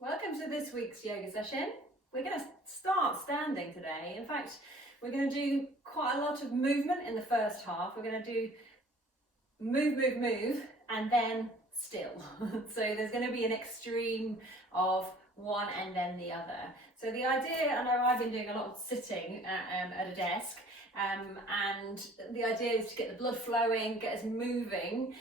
Welcome to this week's yoga session. We're going to start standing today. In fact, we're going to do quite a lot of movement in the first half. We're going to do move, move, move, and then still. So there's going to be an extreme of one and then the other. So the idea, I know I've been doing a lot of sitting at a desk, and the idea is to get the blood flowing, get us moving,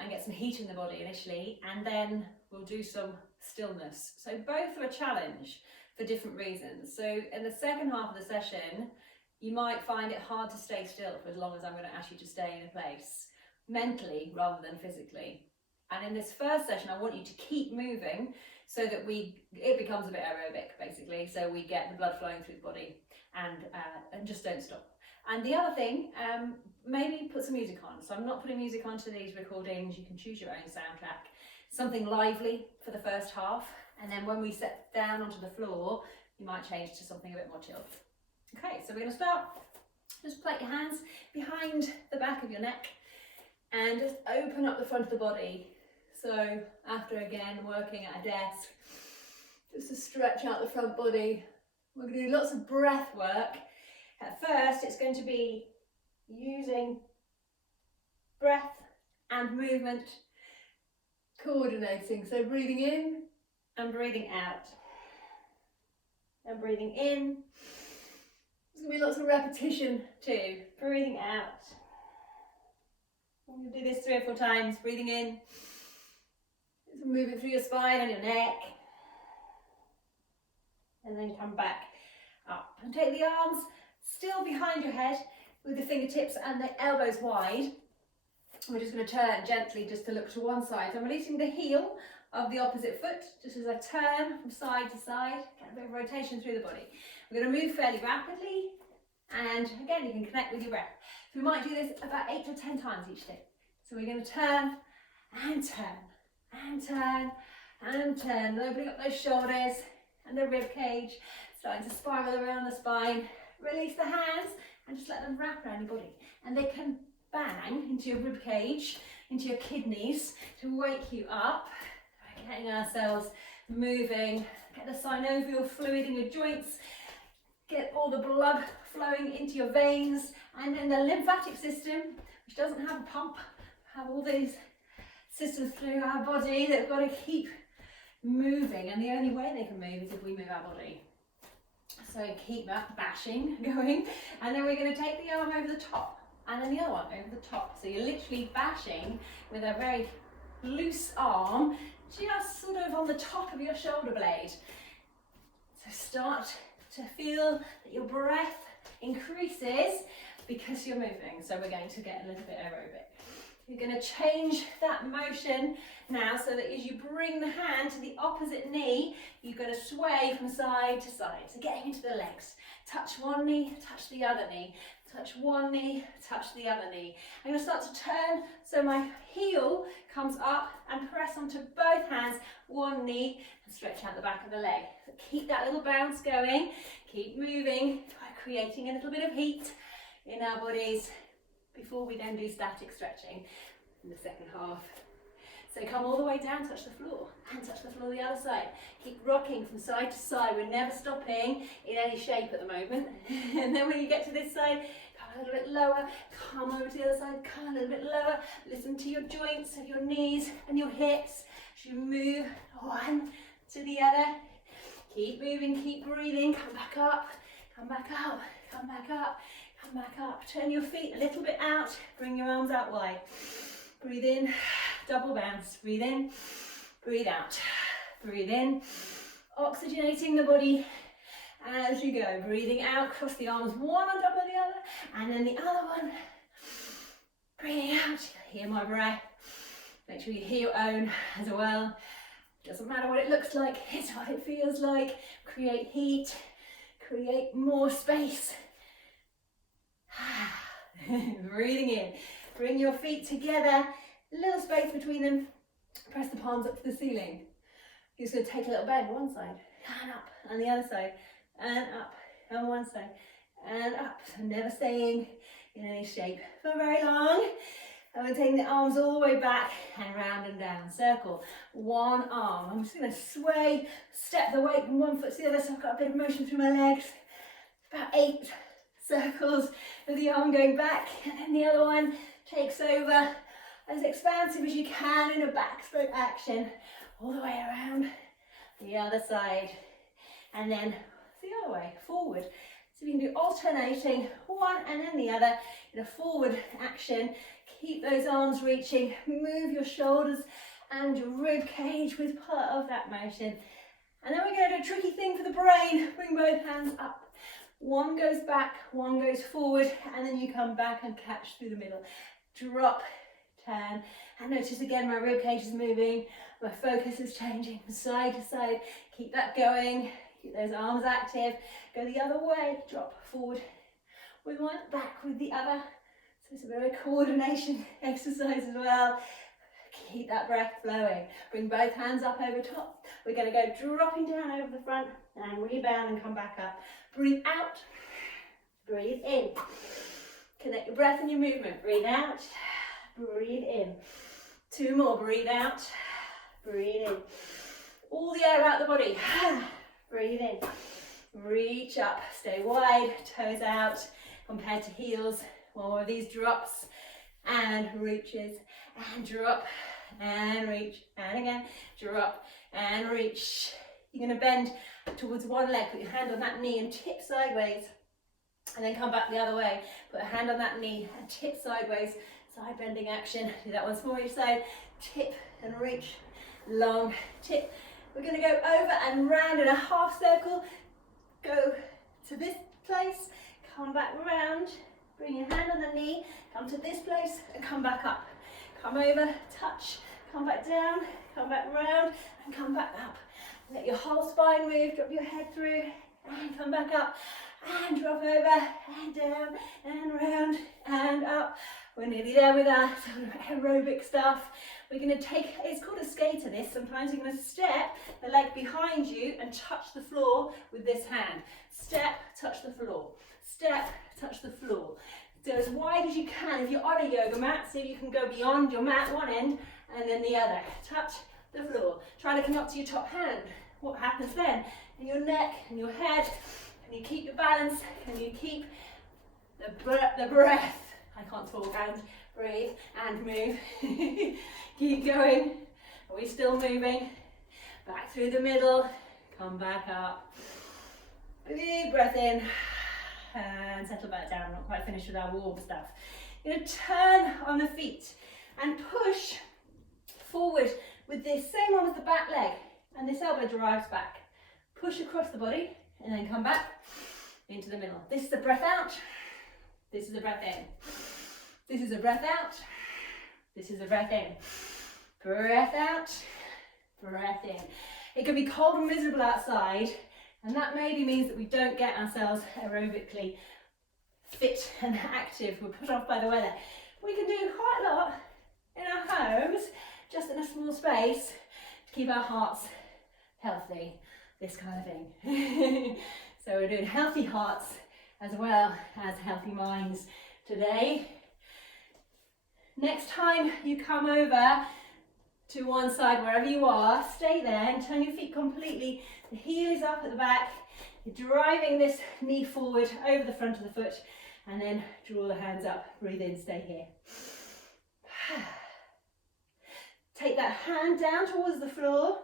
and get some heat in the body initially, and then we'll do some stillness. So both are a challenge for different reasons. So in the second half of the session, you might find it hard to stay still for as long as I'm going to ask you to stay in a place, mentally rather than physically. And in this first session, I want you to keep moving so that it becomes a bit aerobic, basically. So we get the blood flowing through the body and just don't stop. And the other thing, maybe put some music on. So I'm not putting music onto these recordings. You can choose your own soundtrack. Something lively for the first half, and then when we set down onto the floor, you might change to something a bit more chilled. Okay, so we're going to start. Just place your hands behind the back of your neck and just open up the front of the body. So after again working at a desk, just to stretch out the front body. We're going to do lots of breath work. At first, it's going to be using breath and movement coordinating, so breathing in and breathing out and breathing in. There's going to be lots of repetition too. Breathing out. I'm going to do this 3 or 4 times. Breathing in, just move it through your spine and your neck, and then come back up and take the arms still behind your head with the fingertips and the elbows wide. We're just going to turn gently just to look to one side. So I'm releasing the heel of the opposite foot just as I turn from side to side, get a bit of rotation through the body. We're going to move fairly rapidly, and again you can connect with your breath. So we might do this about 8 to 10 times each day. So we're going to turn and turn and turn and turn, opening up those shoulders and the rib cage, starting to spiral around the spine. Release the hands and just let them wrap around your body, and they can bang into your rib cage, into your kidneys to wake you up. Getting ourselves moving, get the synovial fluid in your joints, get all the blood flowing into your veins, and then the lymphatic system, which doesn't have a pump, have all these systems through our body that have got to keep moving, and the only way they can move is if we move our body. So keep that bashing going, and then we're going to take the arm over the top, and then the other one over the top. So you're literally bashing with a very loose arm, just sort of on the top of your shoulder blade. So start to feel that your breath increases because you're moving. So we're going to get a little bit aerobic. You're going to change that motion now so that as you bring the hand to the opposite knee, you're going to sway from side to side. So getting into the legs. Touch one knee, touch the other knee. Touch one knee, touch the other knee. I'm going to start to turn so my heel comes up and press onto both hands, one knee, and stretch out the back of the leg. So keep that little bounce going, keep moving by creating a little bit of heat in our bodies before we then do static stretching in the second half. So come all the way down, touch the floor, and touch the floor the other side. Keep rocking from side to side. We're never stopping in any shape at the moment. And then when you get to this side, come a little bit lower, come over to the other side, come a little bit lower. Listen to your joints of your knees and your hips as you move one to the other. Keep moving, keep breathing. Come back up, come back up, come back up, come back up. Turn your feet a little bit out. Bring your arms out wide. Breathe in, double bounce. Breathe in, breathe out. Breathe in, oxygenating the body as you go. Breathing out, cross the arms one on top of the other, and then the other one. Breathing out, hear my breath. Make sure you hear your own as well. Doesn't matter what it looks like, it's what it feels like. Create heat, create more space. Breathing in. Bring your feet together, little space between them. Press the palms up to the ceiling. You're just going to take a little bend one side, and up, and the other side, and up, and one side, and up. So never staying in any shape for very long. And we're taking the arms all the way back and round and down. Circle. One arm. I'm just going to sway, step the weight from one foot to the other, so I've got a bit of motion through my legs. About 8 circles with the arm going back, and then the other one takes over as expansive as you can in a backstroke action, all the way around the other side. And then the other way, forward. So we can do alternating one and then the other in a forward action. Keep those arms reaching, move your shoulders and your rib cage with part of that motion. And then we're going to do a tricky thing for the brain. Bring both hands up. One goes back, one goes forward, and then you come back and catch through the middle. Drop, turn, and notice again my rib cage is moving, my focus is changing from side to side. Keep that going, keep those arms active. Go the other way, drop forward with one, back with the other. So it's a bit of a coordination exercise as well. Keep that breath flowing. Bring both hands up over top. We're going to go dropping down over the front and rebound and come back up. Breathe out, breathe in. Connect your breath and your movement. Breathe out, breathe in. 2 more, breathe out, breathe in. All the air out the body. Breathe in. Reach up, stay wide, toes out, compared to heels. 1 more of these drops and reaches and drop and reach and again, drop and reach. You're going to bend towards one leg, put your hand on that knee and tip sideways, and then come back the other way. Put a hand on that knee and tip sideways, side bending action. Do that once more each side. Tip and reach, long tip. We're going to go over and round in a half circle. Go to this place, come back round, bring your hand on the knee, come to this place and come back up. Come over, touch, come back down, come back round and come back up. Let your whole spine move, drop your head through and come back up and drop over and down and round and up. We're nearly there with our aerobic stuff. We're going to take, it's called a skater this, sometimes you're going to step the leg behind you and touch the floor with this hand. Step, touch the floor. Step, touch the floor. So as wide as you can. If you're on a yoga mat, see if you can go beyond your mat one end and then the other. Touch the floor. Try to come up to your top hand. What happens then? In your neck and your head, and you keep your balance and you keep the breath. I can't talk and breathe and move. Keep going. Are we still moving? Back through the middle. Come back up. Big breath in. And settle back down. Not quite finished with our warm stuff. You're going to turn on the feet and push forward with this same one as the back leg. And this elbow drives back. Push across the body and then come back into the middle. This is the breath out. This is a breath in. This is a breath out. This is a breath in. Breath out. Breath in. It can be cold and miserable outside, and that maybe means that we don't get ourselves aerobically fit and active. We're put off by the weather. We can do quite a lot in our homes, just in a small space, to keep our hearts healthy. This kind of thing. So we're doing healthy hearts as well as healthy minds today. Next time you come over to one side, wherever you are, stay there and turn your feet completely. The heel is up at the back. You're driving this knee forward over the front of the foot, and then draw the hands up. Breathe in, stay here. Take that hand down towards the floor,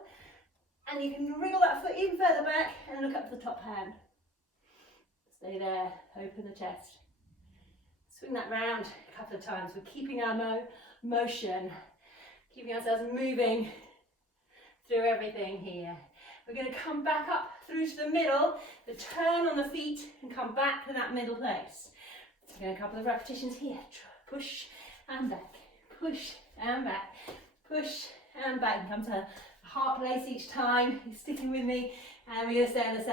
and you can wriggle that foot even further back and look up to the top hand. Stay there, open the chest. Swing that round a couple of times. We're keeping our motion, keeping ourselves moving through everything here. We're going to come back up through to the middle, the turn on the feet, and come back to that middle place. Again, a couple of repetitions here. Push and back, push and back, push and back. And come to a heart place each time. You're sticking with me, and we're going to stay on the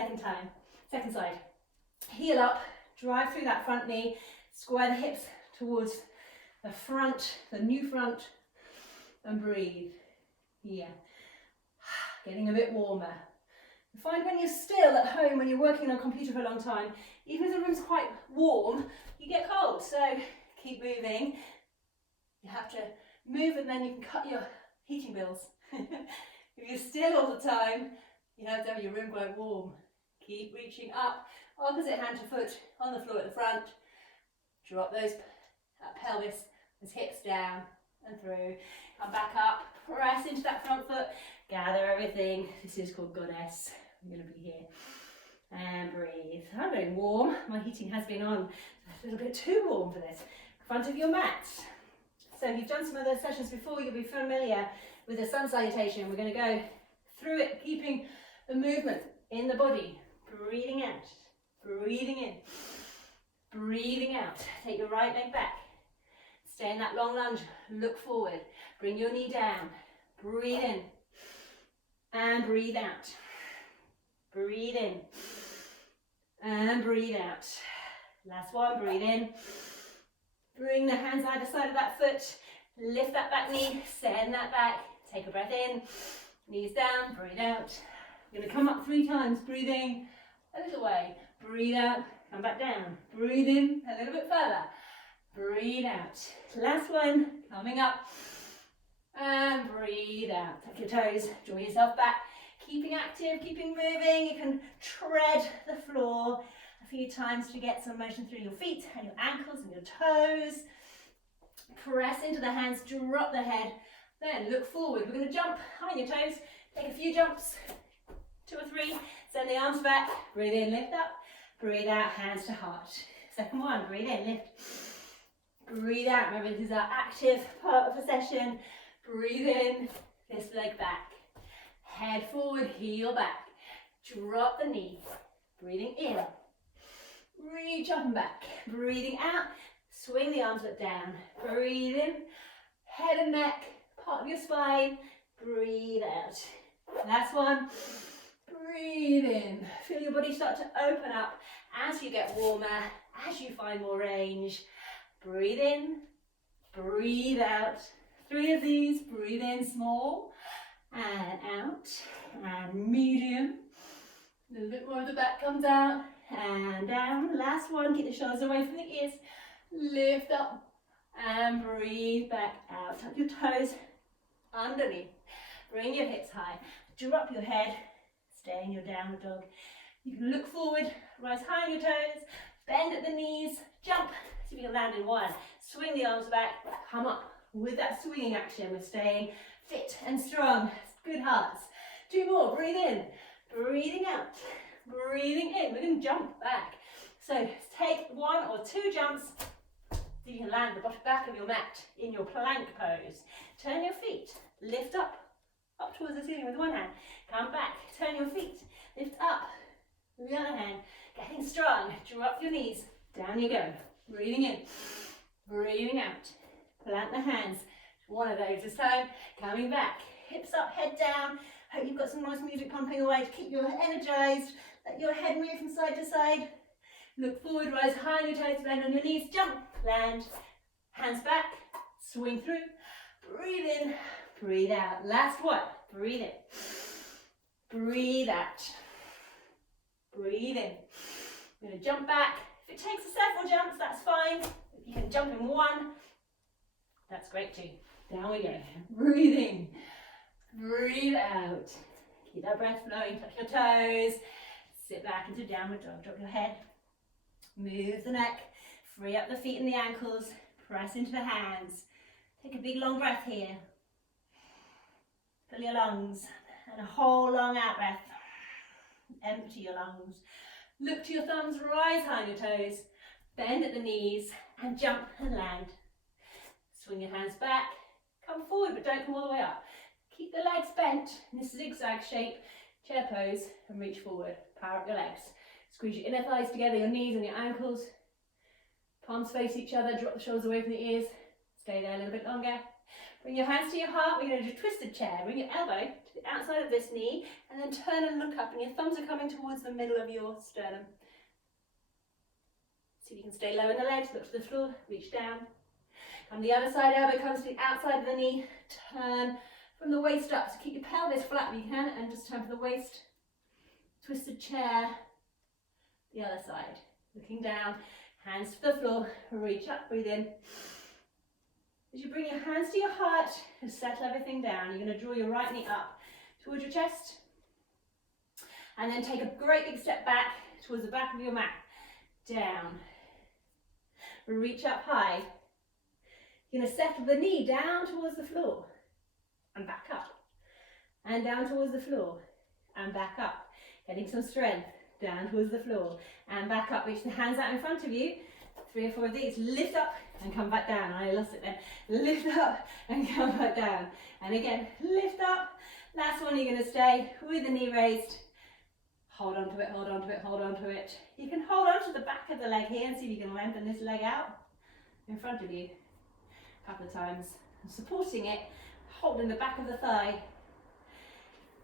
second side. Heel up, drive through that front knee, square the hips towards the front, the new front, and breathe here. Getting a bit warmer. Find when you're still at home, when you're working on a computer for a long time, even if the room's quite warm, you get cold. So keep moving. You have to move and then you can cut your heating bills. If you're still all the time, you have to have your room quite warm. Keep reaching up, opposite hand to foot on the floor at the front. Drop those pelvis, those hips down and through. Come back up, press into that front foot, gather everything. This is called Goddess. We're going to be here. And breathe. I'm very warm. My heating has been on. A little bit too warm for this. Front of your mat. So if you've done some other sessions before, you'll be familiar with the sun salutation. We're going to go through it, keeping the movement in the body. Breathing out, breathing in, breathing out. Take your right leg back. Stay in that long lunge. Look forward. Bring your knee down. Breathe in and breathe out. Breathe in and breathe out. Last one, breathe in. Bring the hands either side of that foot. Lift that back knee, send that back. Take a breath in, knees down, breathe out. You're going to come up 3 times, breathing a little way. Breathe out, come back down. Breathe in a little bit further. Breathe out. Last one, coming up. And breathe out. Tuck your toes, draw yourself back. Keeping active, keeping moving. You can tread the floor a few times to get some motion through your feet and your ankles and your toes. Press into the hands, drop the head, then look forward. We're going to jump on your toes, take a few jumps, 2 or 3, send the arms back, breathe in, lift up, breathe out, hands to heart. Second one, breathe in, lift, breathe out. Remember, this is our active part of the session. Breathe in, this leg back, head forward, heel back, drop the knee, breathing in, reach up and back, breathing out, swing the arms up down, breathe in, head and neck, part of your spine, breathe out. Last one, breathe in, feel your body start to open up as you get warmer, as you find more range. Breathe in, breathe out. 3 of these, breathe in small, and out, and medium. A little bit more of the back comes out, and down. Last one, keep the shoulders away from the ears. Lift up, and breathe back out. Tuck your toes underneath. Bring your hips high. Drop your head. Stay in your downward dog. You can look forward, rise high on your toes, bend at the knees, jump. See if you can land in 1. Swing the arms back, come up. With that swinging action, we're staying fit and strong. Good hearts. 2 more. Breathe in. Breathing out. Breathing in. We're going to jump back. So take 1 or 2 jumps so you can land the bottom back of your mat in your plank pose. Turn your feet. Lift up towards the ceiling with one hand. Come back. Turn your feet. Lift up with the other hand. Getting strong. Drop your knees. Down you go. Breathing in. Breathing out. Plant the hands. 1 of those this time. Coming back. Hips up, head down. Hope you've got some nice music pumping away to keep you energized. Let your head move from side to side. Look forward, rise high on your toes, bend on your knees, jump, land. Hands back, swing through. Breathe in, breathe out. Last one. Breathe in. Breathe out. Breathe in. We're going to jump back. If it takes several jumps, that's fine. If you can jump in 1, that's great too. Down we go. Breathing. Breathe out. Keep that breath flowing. Touch your toes. Sit back into downward dog. Drop your head. Move the neck. Free up the feet and the ankles. Press into the hands. Take a big long breath here. Fill your lungs. And a whole long out breath. Empty your lungs. Look to your thumbs. Rise high on your toes. Bend at the knees. And jump and land. Swing your hands back. Come forward, but don't come all the way up. Keep the legs bent in this zigzag shape, chair pose, and reach forward. Power up your legs. Squeeze your inner thighs together, your knees and your ankles. Palms face each other, drop the shoulders away from the ears. Stay there a little bit longer. Bring your hands to your heart. We're going to do a twisted chair. Bring your elbow to the outside of this knee, and then turn and look up, and your thumbs are coming towards the middle of your sternum. See if you can stay low in the legs, look to the floor, reach down. Come the other side, elbow comes to the outside of the knee. Turn from the waist up, so keep your pelvis flat if you can, and just turn for the waist. Twisted chair. The other side. Looking down, hands to the floor, reach up, breathe in. As you bring your hands to your heart and settle everything down, you're going to draw your right knee up towards your chest. And then take a great big step back towards the back of your mat. Down. Reach up high. You're going to settle the knee down towards the floor. And back up. And down towards the floor. And back up. Getting some strength. Down towards the floor. And back up. Reach the hands out in front of you. 3 or 4 of these. Lift up and come back down. I lost it then. Lift up and come back down. And again, lift up. Last one, you're going to stay with the knee raised. Hold on to it, hold on to it, hold on to it. You can hold on to the back of the leg here and see if you can lengthen this leg out in front of you a couple of times. And supporting it, holding the back of the thigh.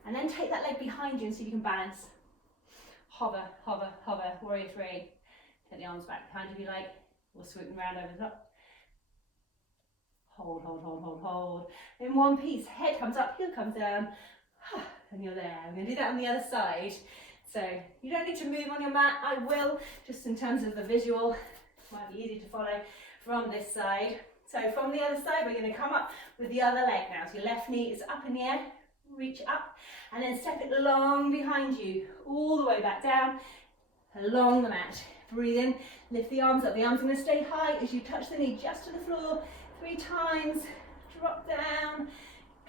And then take that leg behind you and see if you can balance. Hover, hover, hover, warrior 3. Take the arms back behind if you like, or swooping around over the top. Hold, hold, hold, hold, hold. In one piece, head comes up, heel comes down, and you're there. We're going to do that on the other side. So you don't need to move on your mat. I will, just in terms of the visual, might be easy to follow from this side. So from the other side, we're going to come up with the other leg now. So your left knee is up in the air, reach up, and then step it long behind you, all the way back down, along the mat. Breathe in, lift the arms up. The arms are going to stay high as you touch the knee just to the floor. 3 times, drop down,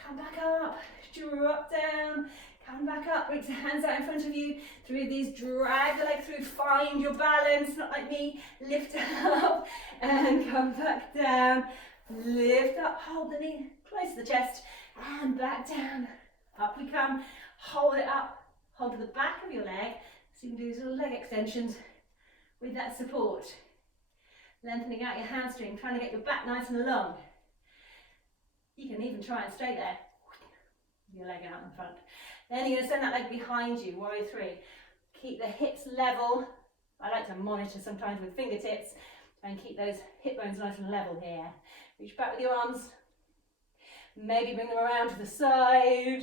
come back up, drop down, come back up, reach the hands out in front of you. 3 of these, drag the leg through, find your balance, not like me. Lift up and come back down. Lift up, hold the knee close to the chest and back down. Up we come, hold it up, hold to the back of your leg. So you can do these little leg extensions with that support. Lengthening out your hamstring, trying to get your back nice and long. You can even try and stay there. Your leg out in front. Then you're going to send that leg behind you, warrior 3. Keep the hips level. I like to monitor sometimes with fingertips and keep those hip bones nice and level here. Reach back with your arms. Maybe bring them around to the side.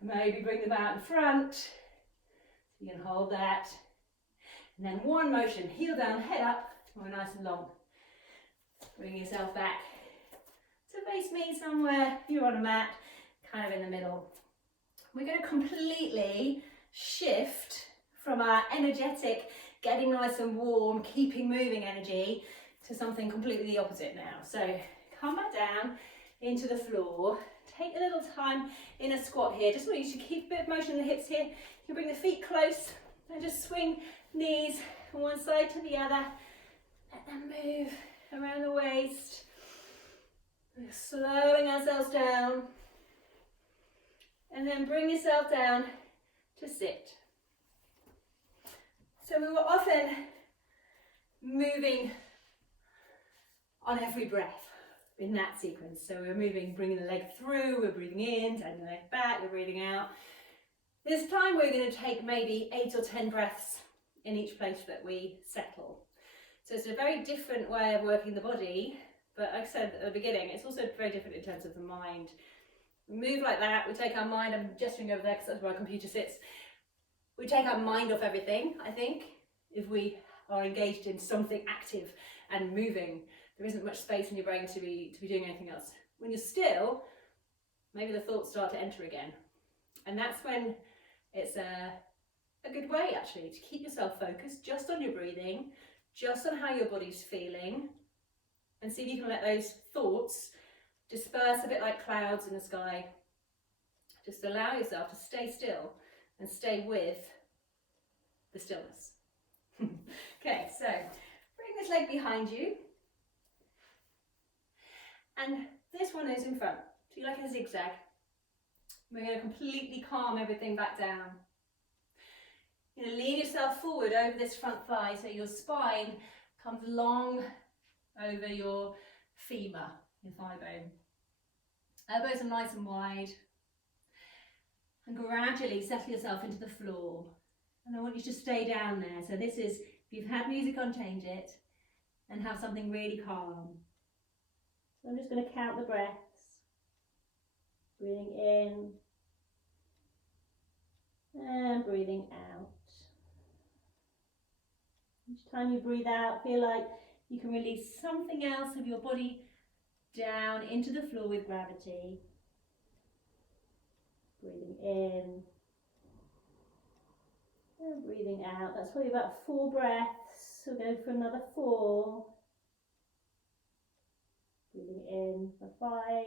Maybe bring them out in front. You can hold that. And then one motion, heel down, head up, or nice and long. Bring yourself back to face me somewhere. You're on a mat, kind of in the middle. We're going to completely shift from our energetic, getting nice and warm, keeping moving energy to something completely the opposite now. So come back down into the floor. Take a little time in a squat here. Just want you to keep a bit of motion in the hips here. You can bring the feet close and just swing knees from one side to the other. Let them move around the waist. We're slowing ourselves down. And then bring yourself down to sit. So we were often moving on every breath in that sequence. So we're moving, bringing the leg through, we're breathing in, taking the leg back, we're breathing out. This time we're going to take maybe 8 or 10 breaths in each place that we settle. So it's a very different way of working the body, but like I said at the beginning, it's also very different in terms of the mind. We move like that, we take our mind, I'm gesturing over there because that's where our computer sits. We take our mind off everything, I think, if we are engaged in something active and moving. There isn't much space in your brain to be doing anything else. When you're still, maybe the thoughts start to enter again. And that's when it's a good way actually to keep yourself focused just on your breathing, just on how your body's feeling, and see if you can let those thoughts disperse a bit like clouds in the sky. Just allow yourself to stay still and stay with the stillness. Okay, so bring this leg behind you. And this one is in front. So you're like a zigzag. We're going to completely calm everything back down. You're going to lean yourself forward over this front thigh so your spine comes long over your femur, your thigh bone. Elbows are nice and wide. And gradually settle yourself into the floor. And I want you to stay down there. So this is, if you've had music on, change it. And have something really calm. So I'm just going to count the breaths. Breathing in. And breathing out. Each time you breathe out, feel like you can release something else of your body down into the floor with gravity. Breathing in and breathing out. That's probably about 4 breaths. So we'll go for another 4. Breathing in for 5.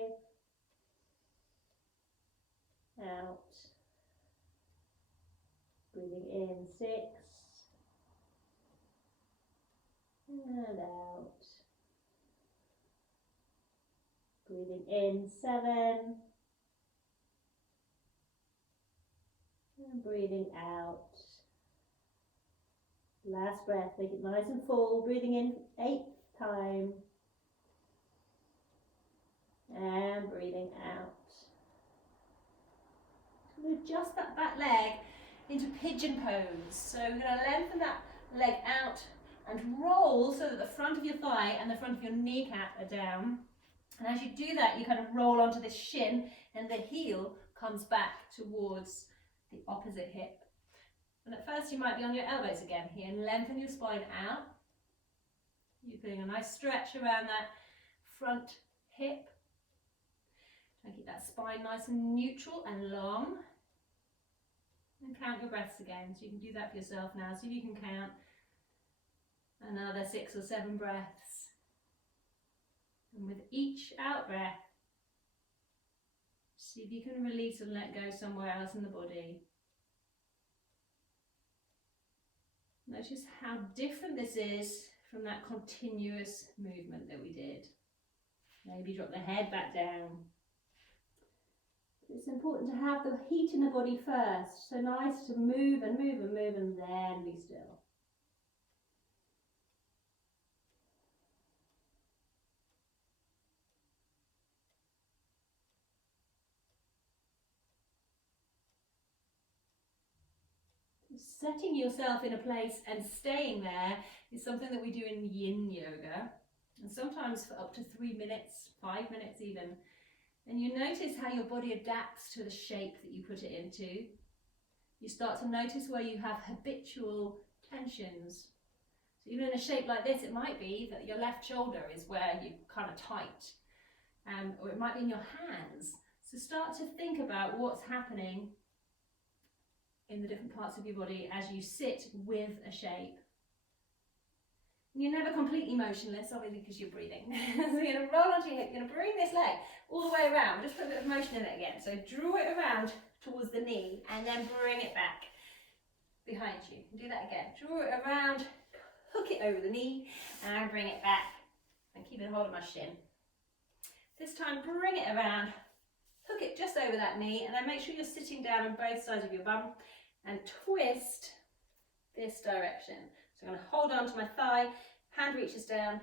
Out. Breathing in 6. And out. Breathing in 7. And breathing out. Last breath, make it nice and full. Breathing in 8th time. And breathing out. So we'll adjust that back leg into pigeon pose. So we're going to lengthen that leg out and roll so that the front of your thigh and the front of your kneecap are down. And as you do that, you kind of roll onto this shin and the heel comes back towards the opposite hip. And at first you might be on your elbows again here and lengthen your spine out. You're putting a nice stretch around that front hip. Try and keep that spine nice and neutral and long. And count your breaths again. So you can do that for yourself now. See if you can count another 6 or 7 breaths. And with each out breath, see if you can release and let go somewhere else in the body. Notice how different this is from that continuous movement that we did. Maybe drop the head back down. It's important to have the heat in the body first. So nice to move and move and move and then be still. Setting yourself in a place and staying there is something that we do in yin yoga, and sometimes for up to 3 minutes, 5 minutes even. And you notice how your body adapts to the shape that you put it into. You start to notice where you have habitual tensions. So even in a shape like this, it might be that your left shoulder is where you're kind of tight, or it might be in your hands. So start to think about what's happening in the different parts of your body as you sit with a shape. You're never completely motionless, obviously, because you're breathing. So you're going to roll onto your hip, you're going to bring this leg all the way around. Just put a bit of motion in it again. So draw it around towards the knee and then bring it back behind you. Do that again. Draw it around, hook it over the knee and bring it back. And keep it hold of my shin. This time, bring it around, hook it just over that knee, and then make sure you're sitting down on both sides of your bum and twist this direction. So I'm going to hold on to my thigh, hand reaches down,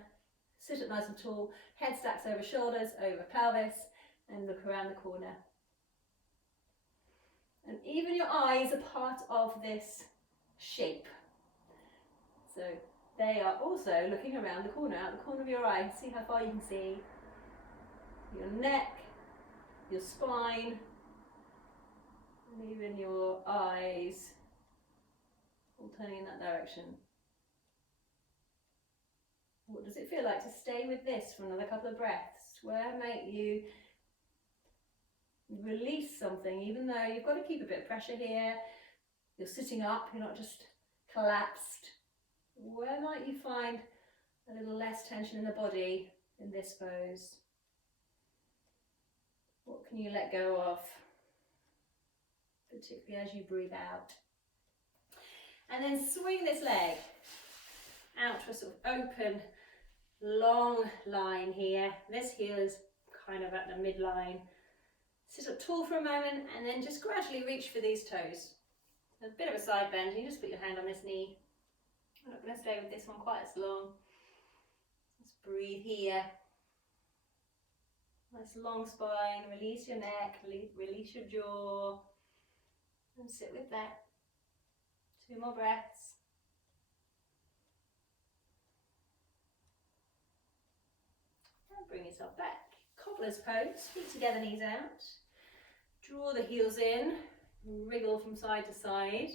sit up nice and tall, head stacks over shoulders, over pelvis, and look around the corner. And even your eyes are part of this shape. So they are also looking around the corner, out the corner of your eye. See how far you can see. Your neck, your spine, and even your eyes, all turning in that direction. What does it feel like to stay with this for another couple of breaths? Where might you release something, even though you've got to keep a bit of pressure here? You're sitting up, you're not just collapsed. Where might you find a little less tension in the body in this pose? What can you let go of, particularly as you breathe out? And then swing this leg out to a sort of open, long line here. This heel is kind of at the midline. Sit up tall for a moment and then just gradually reach for these toes. A bit of a side bend, you just put your hand on this knee. I'm not going to stay with this one quite as long. Just breathe here. Nice long spine, release your neck, release your jaw, and sit with that. 2 more breaths. And bring yourself back. Cobbler's pose, feet together, knees out. Draw the heels in, wriggle from side to side.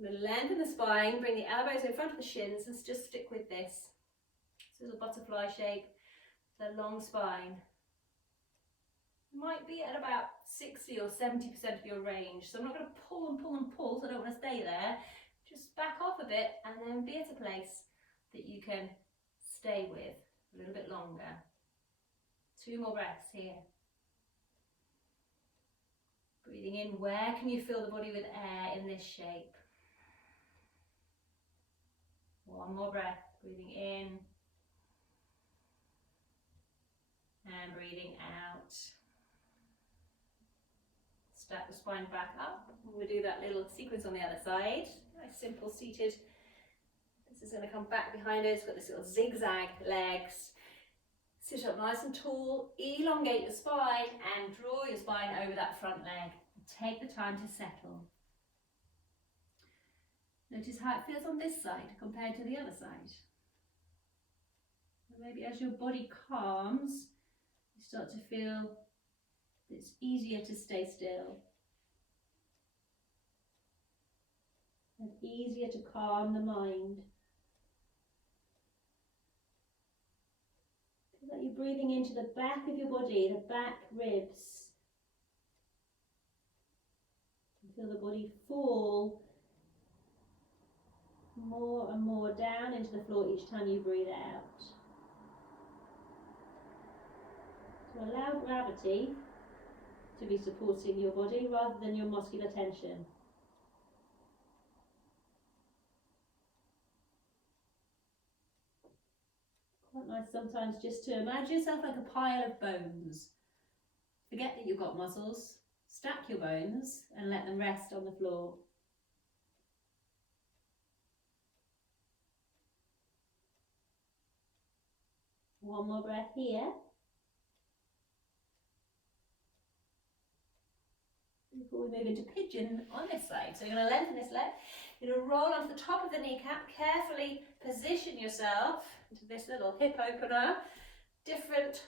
Lengthen the spine, bring the elbows in front of the shins and just stick with this. This is a butterfly shape. the long spine. You might be at about 60 or 70% of your range, so I'm not going to pull and pull and pull, so I don't want to stay there. Just back off a bit and then be at a place that you can stay with a little bit longer. 2 more breaths here. Breathing in, where can you fill the body with air in this shape? 1 more breath, breathing in and breathing out. Stack the spine back up. We'll do that little sequence on the other side. Nice simple seated. This is going to come back behind us. Got this little zigzag legs. Sit up nice and tall, elongate your spine and draw your spine over that front leg. Take the time to settle. Notice how it feels on this side compared to the other side. And maybe as your body calms, you start to feel that it's easier to stay still. And easier to calm the mind. Feel like you're breathing into the back of your body, the back ribs. Feel the body fall more and more down into the floor each time you breathe out. So allow gravity to be supporting your body rather than your muscular tension. Quite nice sometimes just to imagine yourself like a pile of bones. Forget that you've got muscles. Stack your bones and let them rest on the floor. One more breath here. Before we move into pigeon on this side. So you're going to lengthen this leg. You're going to roll onto the top of the kneecap. Carefully position yourself into this little hip opener. Different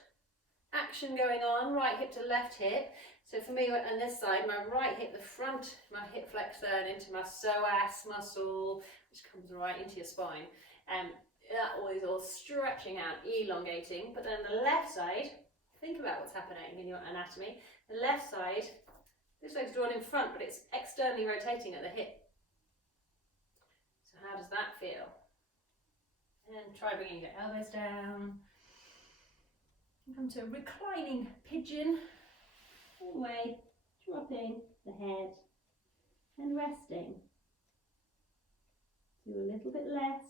action going on, right hip to left hip. So for me on this side, my right hip, the front, my hip flexor and into my psoas muscle, which comes right into your spine. That is all stretching out, elongating. But then the left side, think about what's happening in your anatomy. The left side, this leg's drawn in front, but it's externally rotating at the hip. So how does that feel? And try bringing your elbows down. Come to a reclining pigeon. All the way, dropping the head and resting. Do a little bit less.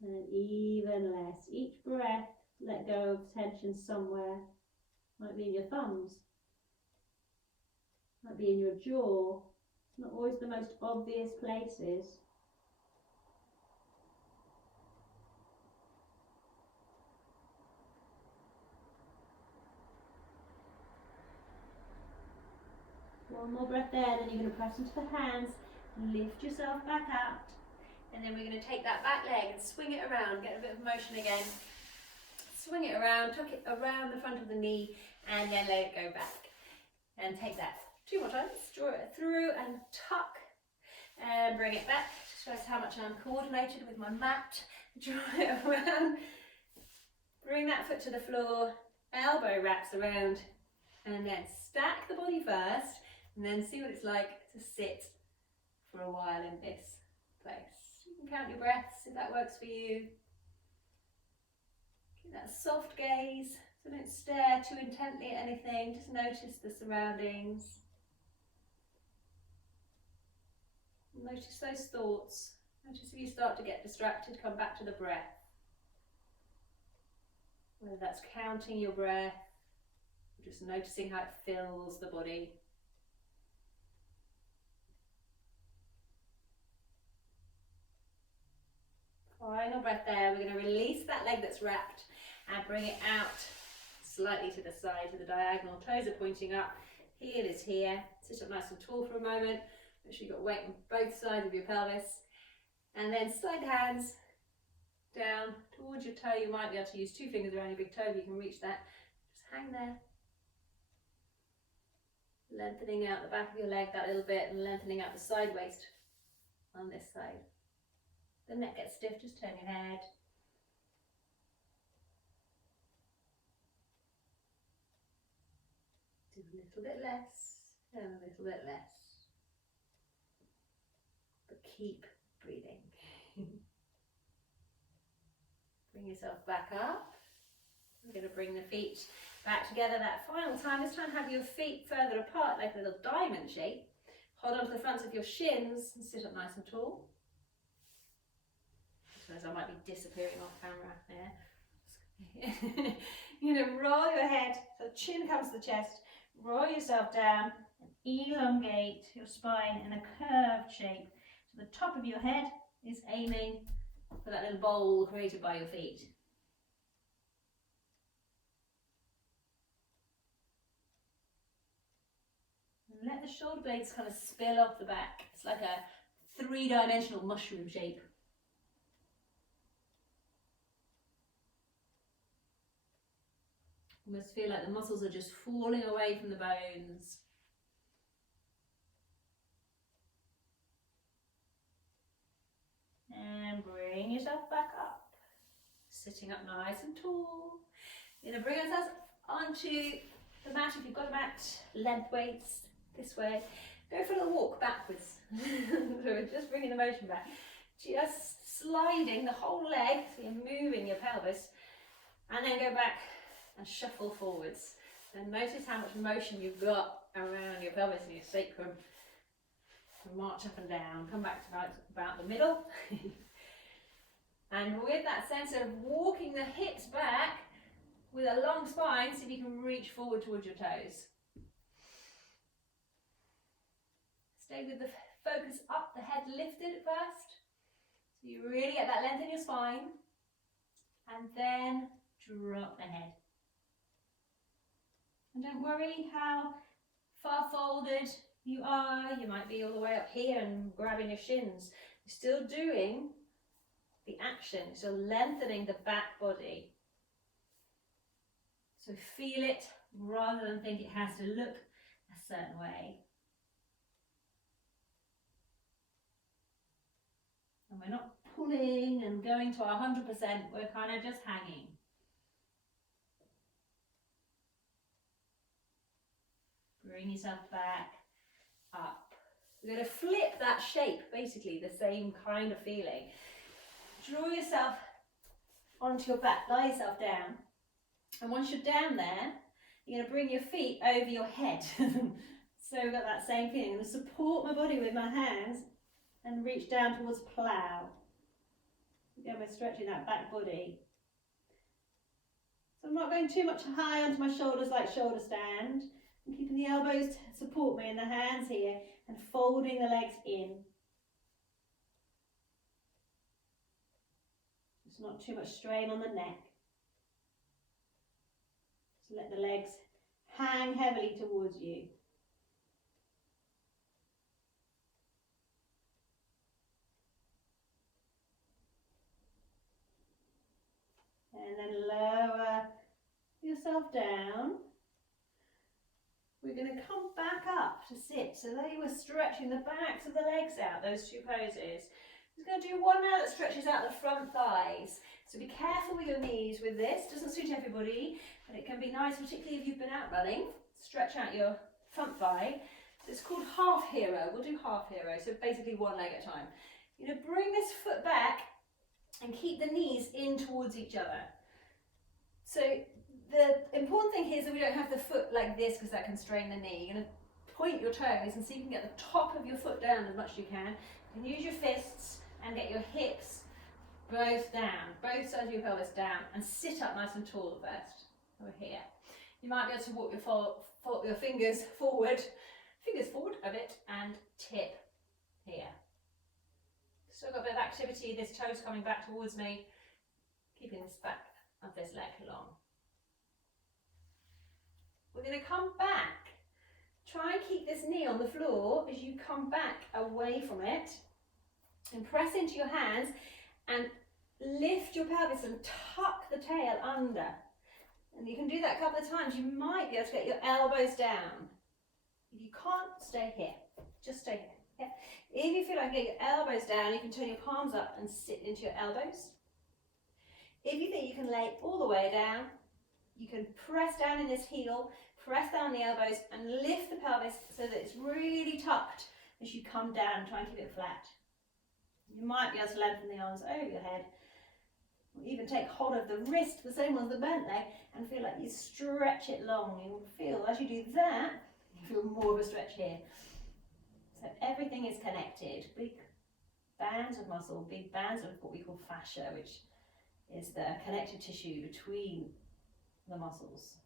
And even less. Each breath, let go of tension somewhere. Might be in your thumbs. Might be in your jaw. Not always the most obvious places. One more breath there, then you're going to press into the hands, lift yourself back out, and then we're going to take that back leg and swing it around, get a bit of motion again. Swing it around, tuck it around the front of the knee, and then let it go back. And take that 2 more times, draw it through and tuck, and bring it back. Just shows how much I'm coordinated with my mat. Draw it around, bring that foot to the floor, elbow wraps around, and then stack the body first. And then see what it's like to sit for a while in this place. You can count your breaths if that works for you. Keep that soft gaze, so don't stare too intently at anything, just notice the surroundings. Notice those thoughts. Notice if you start to get distracted, come back to the breath. Whether that's counting your breath, or just noticing how it fills the body. Final breath there. We're going to release that leg that's wrapped and bring it out slightly to the side, to the diagonal. Toes are pointing up, heel is here. Sit up nice and tall for a moment. Make sure you've got weight on both sides of your pelvis. And then slide the hands down towards your toe. You might be able to use 2 fingers around your big toe if you can reach that. Just hang there. Lengthening out the back of your leg that little bit and lengthening out the side waist on this side. the neck gets stiff, just turn your head. Do a little bit less and a little bit less. But keep breathing. Bring yourself back up. We're going to bring the feet back together that final time. This time have your feet further apart like a little diamond shape. Hold on to the fronts of your shins and sit up nice and tall. I suppose I might be disappearing off camera there. You're going to roll your head, so chin comes to the chest, roll yourself down and elongate your spine in a curved shape. So the top of your head is aiming for that little bowl created by your feet. And let the shoulder blades kind of spill off the back. It's like a three-dimensional mushroom shape. Almost feel like the muscles are just falling away from the bones. And bring yourself back up. Sitting up nice and tall. We're going to bring ourselves onto the mat if you've got a mat, lengthways, this way. Go for a little walk backwards. So we're just bringing the motion back. Just sliding the whole leg, so you're moving your pelvis. And then go back and shuffle forwards. And notice how much motion you've got around your pelvis and your sacrum. And march up and down, come back to about the middle. And with that sense of walking the hips back with a long spine, see if you can reach forward towards your toes. Stay with the focus up, the head lifted at first. So you really get that length in your spine. And then drop the head. And don't worry how far folded you are. You might be all the way up here and grabbing your shins. You're still doing the action, so lengthening the back body. So feel it rather than think it has to look a certain way. And we're not pulling and going to our 100%, we're kind of just hanging. Bring yourself back up. We're going to flip that shape, basically the same kind of feeling. Draw yourself onto your back, lie yourself down. And once you're down there, you're going to bring your feet over your head. So we've got that same feeling. I'm going to support my body with my hands and reach down towards plough. Again, we're stretching that back body. So I'm not going too much high onto my shoulders like shoulder stand. I'm keeping the elbows to support me and the hands here and folding the legs in. Just not too much strain on the neck. Just let the legs hang heavily towards you. And then lower yourself down. We're going to come back up to sit. So there you were stretching the backs of the legs out, those two poses. We're going to do one now that stretches out the front thighs. So be careful with your knees with this. Doesn't suit everybody, but it can be nice, particularly if you've been out running. Stretch out your front thigh. So it's called half hero. We'll do half hero, so basically one leg at a time. You're going to bring this foot back and keep the knees in towards each other. So the important thing here is that we don't have the foot like this because that can strain the knee. You're going to point your toes and see if you can get the top of your foot down as much as you can. You can use your fists and get your hips both down, both sides of your pelvis down, and sit up nice and tall first. Over here. You might be able to walk your fingers forward a bit and tip here. Still got a bit of activity, this toe's coming back towards me, keeping this back of this leg long. We're going to come back. Try and keep this knee on the floor as you come back away from it. And press into your hands and lift your pelvis and tuck the tail under. And you can do that a couple of times. You might be able to get your elbows down. If you can't, stay here. Just stay here. Yeah. If you feel like getting your elbows down, you can turn your palms up and sit into your elbows. If you think you can lay all the way down, you can press down in this heel, press down the elbows and lift the pelvis so that it's really tucked as you come down. Try and keep it flat. You might be able to lengthen the arms over your head, or even take hold of the wrist, the same as the bent leg, and feel like you stretch it long. You will feel, as you do that, you feel more of a stretch here. So everything is connected. Big bands of muscle, big bands of what we call fascia, which is the connective tissue between the muscles.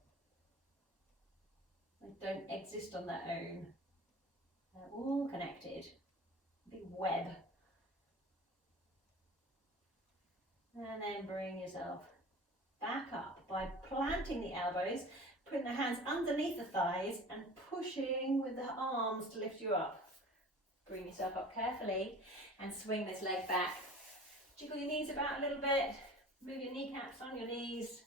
They don't exist on their own. They're all connected. Big web. And then bring yourself back up by planting the elbows, putting the hands underneath the thighs and pushing with the arms to lift you up. Bring yourself up carefully and swing this leg back. Jiggle your knees about a little bit. Move your kneecaps on your knees.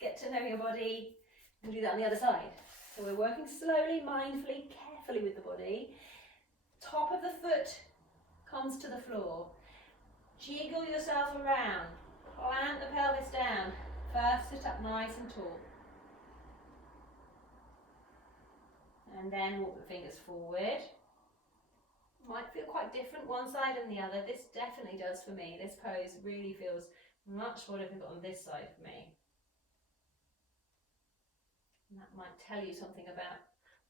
Get to know your body and do that on the other side. So we're working slowly, mindfully, carefully with the body. Top of the foot comes to the floor. Jiggle yourself around. Plant the pelvis down. First sit up nice and tall. And then walk the fingers forward. Might feel quite different one side and the other. This definitely does for me. This pose really feels much more difficult on this side for me. And that might tell you something about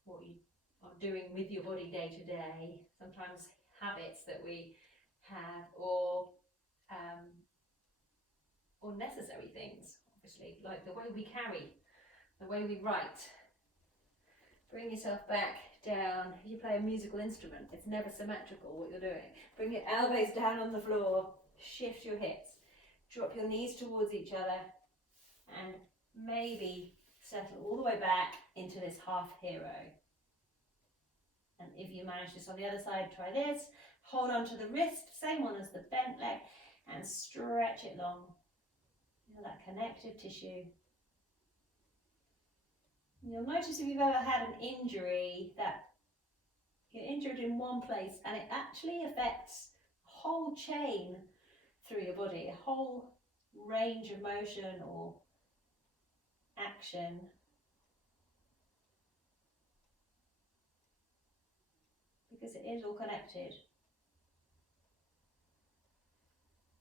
what you are doing with your body day to day. Sometimes habits that we have, or necessary things, obviously, like the way we carry, the way we write. Bring yourself back down. You play a musical instrument, it's never symmetrical what you're doing. Bring your elbows down on the floor, shift your hips, drop your knees towards each other, and maybe settle all the way back into this half hero. And if you manage this on the other side, try this. Hold on to the wrist, same one as the bent leg, and stretch it long. You know, that connective tissue. You'll notice if you've ever had an injury that you're injured in one place and it actually affects a whole chain through your body, a whole range of motion or action. Because it is all connected.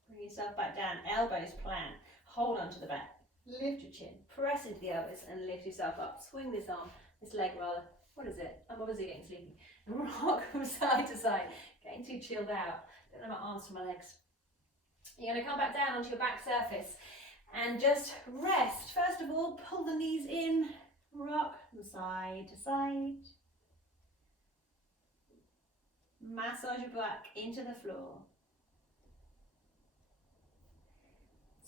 Bring yourself back down, elbows plant, hold on to the back, lift your chin, press into the elbows and lift yourself up. Swing this arm, this leg rather. What is it? I'm obviously getting sleepy. Rock from side to side, getting too chilled out. Don't know my arms from my legs. You're going to come back down onto your back surface and just rest. First of all, pull the knees in, rock from side to side. Massage your back into the floor.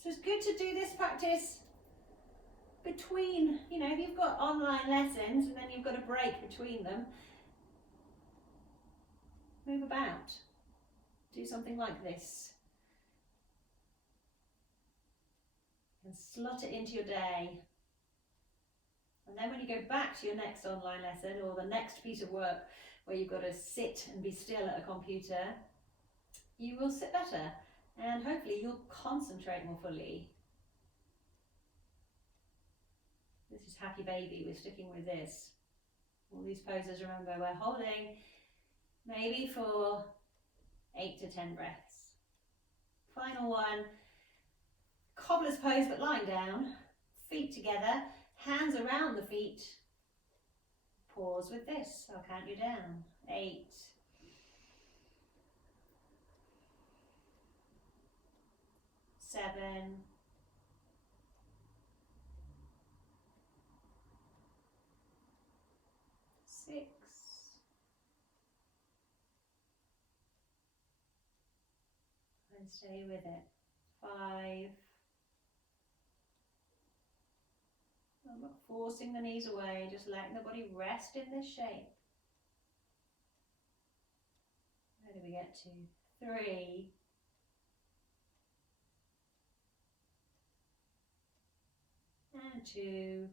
So it's good to do this practice between, if you've got online lessons and then you've got a break between them, move about. Do something like this. And slot it into your day. And then when you go back to your next online lesson or the next piece of work where you've got to sit and be still at a computer, you will sit better and hopefully you'll concentrate more fully. This is happy baby, we're sticking with this. All these poses, remember, we're holding maybe for 8 to 10 breaths. Final one, cobbler's pose but lying down, feet together, hands around the feet. Pause with this, I'll count you down. 8, 7, 6, and stay with it. 5. I'm not forcing the knees away, just letting the body rest in this shape. Where do we get to? 3. And 2.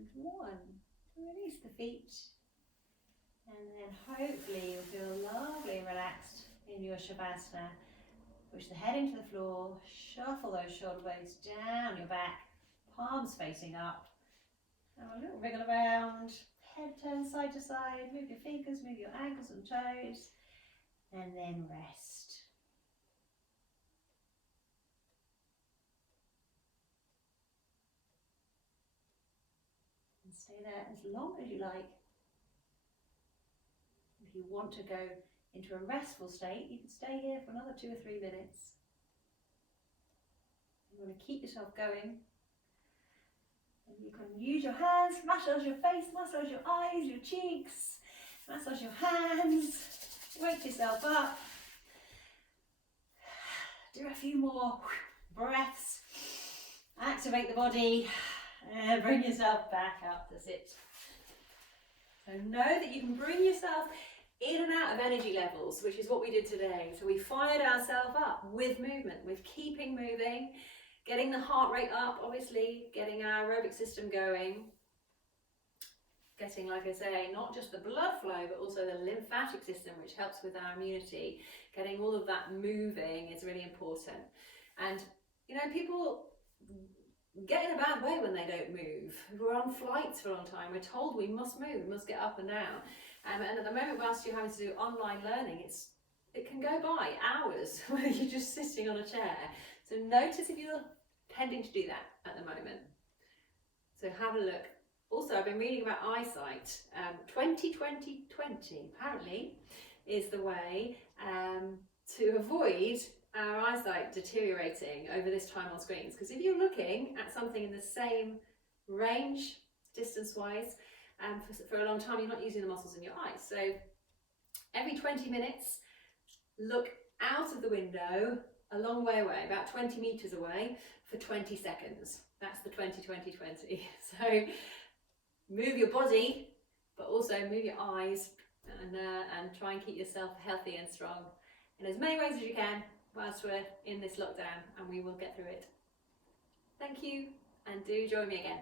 and 1. Release the feet. And then hopefully you'll feel lovely and relaxed in your Shavasana. Push the head into the floor, shuffle those shoulder blades down your back, palms facing up. Have a little wriggle around, head turns side to side, move your fingers, move your ankles and toes, and then rest. And stay there as long as you like. If you want to go into a restful state, you can stay here for another 2 or 3 minutes. You want to keep yourself going. And you can use your hands, massage your face, massage your eyes, your cheeks, massage your hands, wake yourself up. Do a few more breaths, activate the body, and bring yourself back up to sit. So know that you can bring yourself in and out of energy levels, which is what we did today. So we fired ourselves up with movement, with keeping moving, getting the heart rate up, obviously, getting our aerobic system going, getting, like I say, not just the blood flow, but also the lymphatic system, which helps with our immunity. Getting all of that moving is really important. And, you know, people get in a bad way when they don't move. We're on flights for a long time. We're told we must move, we must get up and down. And at the moment, whilst you're having to do online learning, it can go by hours where you're just sitting on a chair. So notice if you're tending to do that at the moment. So have a look. Also, I've been reading about eyesight. 20-20-20 apparently is the way to avoid our eyesight deteriorating over this time on screens. Because if you're looking at something in the same range, distance-wise, for a long time, you're not using the muscles in your eyes. So every 20 minutes, look out of the window a long way away, about 20 meters away, for 20 seconds. That's the 20-20-20. So move your body, but also move your eyes, and try and keep yourself healthy and strong in as many ways as you can whilst we're in this lockdown, and we will get through it. Thank you, and do join me again.